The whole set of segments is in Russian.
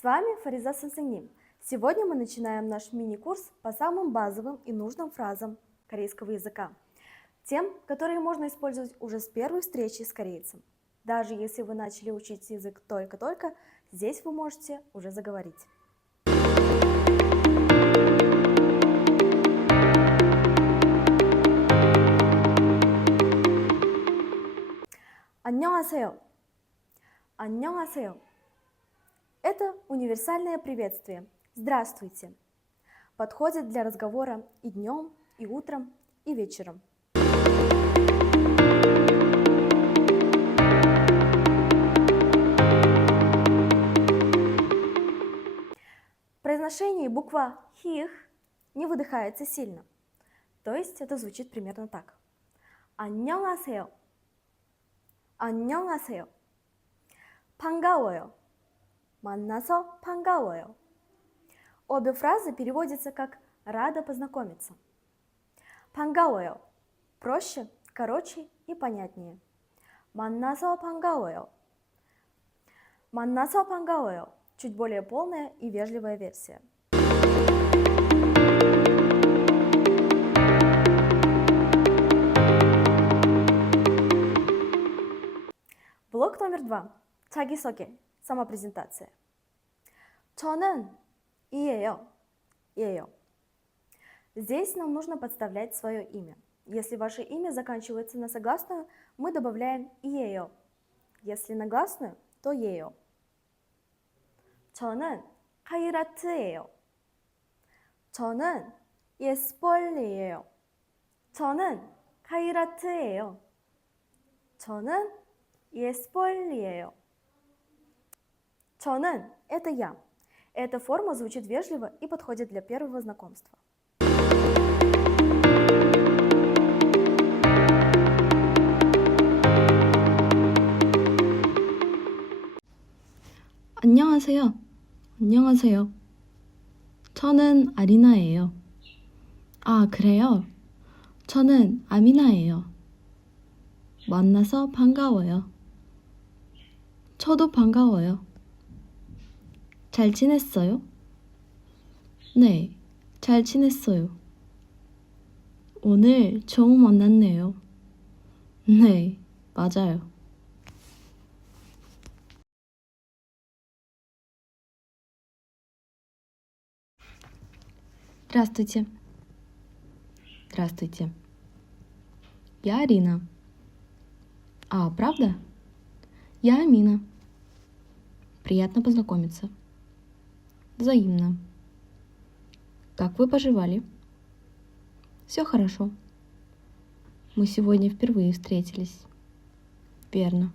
С вами Фариза Сансеним. Сегодня мы начинаем наш мини-курс по самым базовым и нужным фразам корейского языка. Тем, которые можно использовать уже с первой встречи с корейцем. Даже если вы начали учить язык только-только, здесь вы можете уже заговорить. 안녕하세요. 안녕하세요. Это универсальное приветствие. Здравствуйте. Подходит для разговора и днем, и утром, и вечером. В произношении буква «хих» не выдыхается сильно. То есть это звучит примерно так. 안녕하세요. 안녕하세요. 반가워요. 만나서 반가워요. Обе фразы переводятся как «рада познакомиться». 반가워요. Проще, короче и понятнее. 만나서 반가워요. 만나서 반가워요. Чуть более полная и вежливая версия. Блок номер 2. 자기소개. Самопрезентация. 저는 이예요. 예요. Здесь нам нужно подставлять свое имя. Если ваше имя заканчивается на согласную, мы добавляем 이예요. Если на гласную, то 예요. 저는 카이라트예요. 저는 예스벌리예요. 저는 카이라트예요. 저는 예스벌리예요. 저는 – это я. Эта форма звучит вежливо и подходит для первого знакомства. 안녕하세요. 안녕하세요. 저는 아리나예요. 아, 그래요? 저는 아미나예요. 만나서 반가워요. 저도 반가워요. 잘 지냈어요? 네, 잘 지냈어요. 오늘 처음 만났네요. 네, 맞아요. Здравствуйте. Здравствуйте. Я Арина. А, правда? Я Амина. Приятно познакомиться. Взаимно. Как вы поживали? Все хорошо. Мы сегодня впервые встретились. Верно.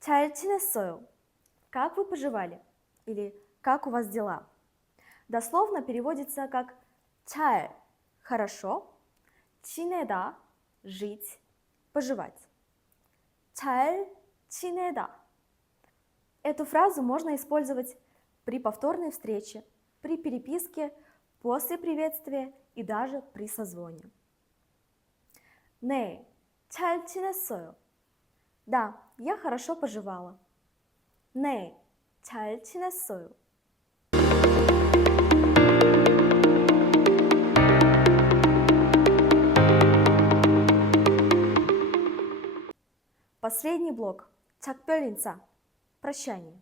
잘 지냈어요. Как вы поживали? Или как у вас дела? Дословно переводится как 잘 – хорошо, 지내다 – жить, поживать. 잘 지내다. Эту фразу можно использовать при повторной встрече, при переписке, после приветствия и даже при созвоне. 네, 잘 지냈어요. Да, я хорошо поживала. 네, 잘 지냈어요. Последний блок – 작별 인사 – прощание.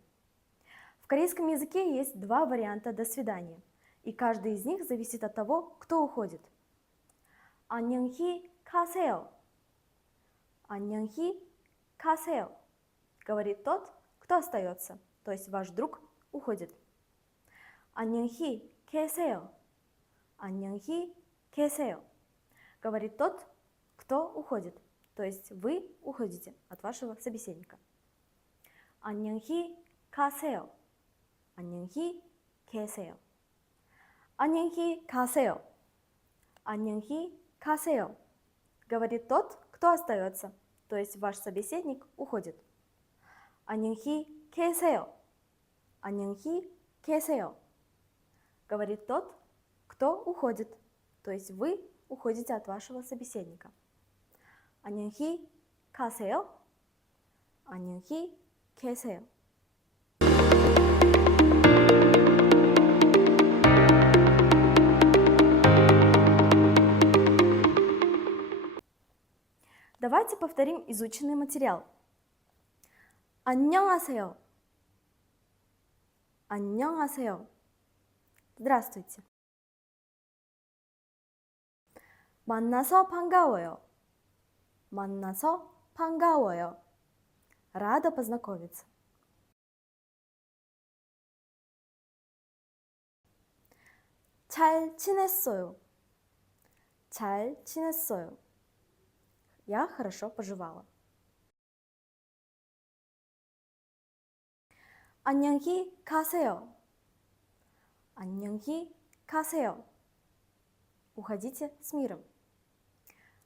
В корейском языке есть два варианта «до свидания», и каждый из них зависит от того, кто уходит. 안녕히 가세요. 안녕히 가세요. Говорит тот, кто остается, то есть ваш друг уходит. 안녕히 계세요. 안녕히 계세요. Говорит тот, кто уходит, то есть вы уходите от вашего собеседника. 안녕히 가세요. 안녕히 계세요. 안녕히 가세요. 안녕히 가세요. Говорит тот, кто остается, то есть ваш собеседник уходит. 안녕히 계세요. 안녕히 계세요. говорит тот, кто уходит, то есть вы уходите от вашего собеседника. 안녕히 가세요. 안녕히 계세요. Давайте повторим изученный материал. 안녕하세요. 안녕하세요. Здравствуйте. 만나서 반가워요. 만나서 반가워요. Рада познакомиться. 잘 지냈어요. 잘 지냈어요. Я хорошо поживала. 안녕히 가세요. 안녕히 가세요. Уходите с миром.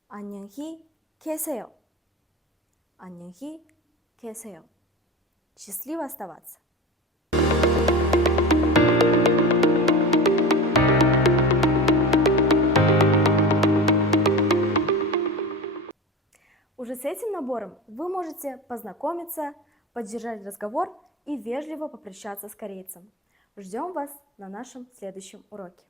안녕히 계세요. 안녕히 계세요. Счастливо оставаться. Уже с этим набором вы можете познакомиться, поддержать разговор и вежливо попрощаться с корейцем. Ждем вас на нашем следующем уроке.